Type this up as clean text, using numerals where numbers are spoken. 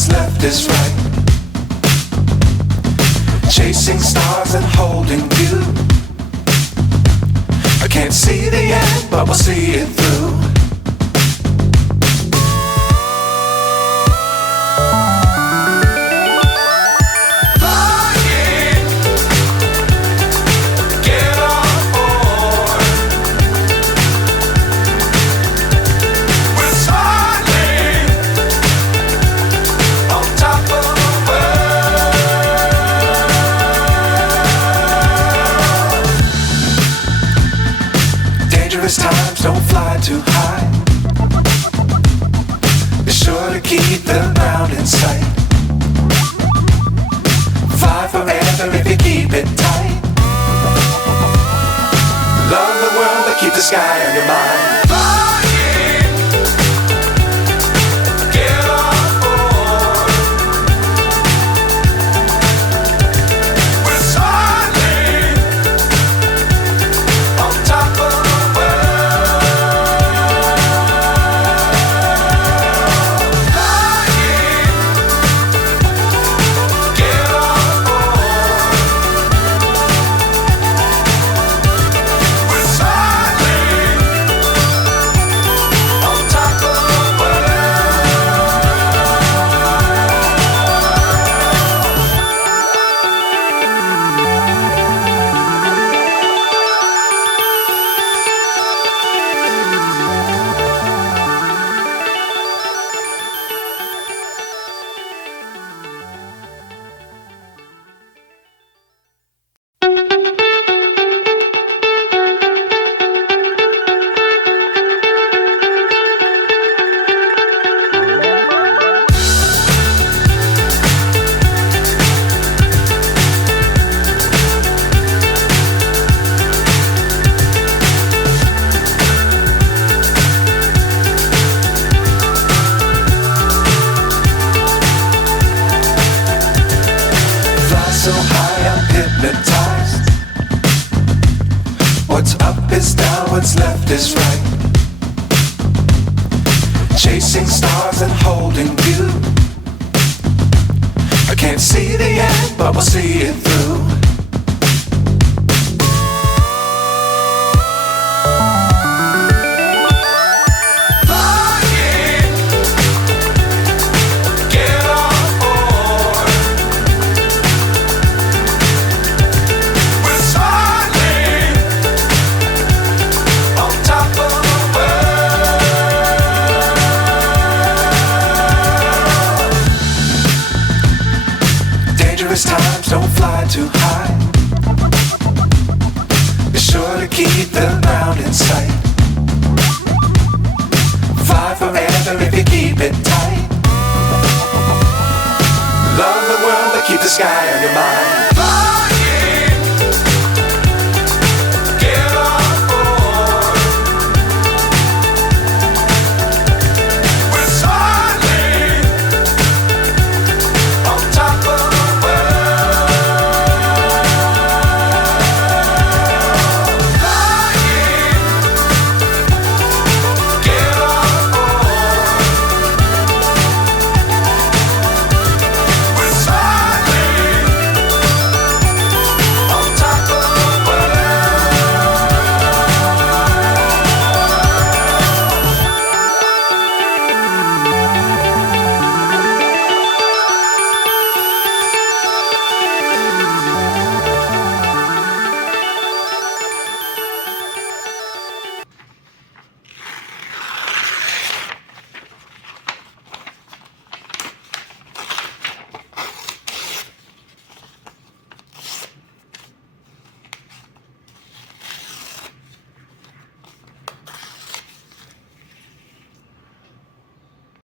what's left is right. Chasing stars and holding you. I can't see the end, but we'll see it through. Times don't fly too high. Be sure to keep the ground in sight. Fly forever if you keep it tight. Love the world but keep the sky on your mind. So high I'm hypnotized. What's up is down, what's left is right. Chasing stars and holding you. I can't see the end, but we'll see it through. Times don't fly too high. Be sure to keep the ground in sight. Fly forever if you keep it tight. Love the world but keep the sky on your mind.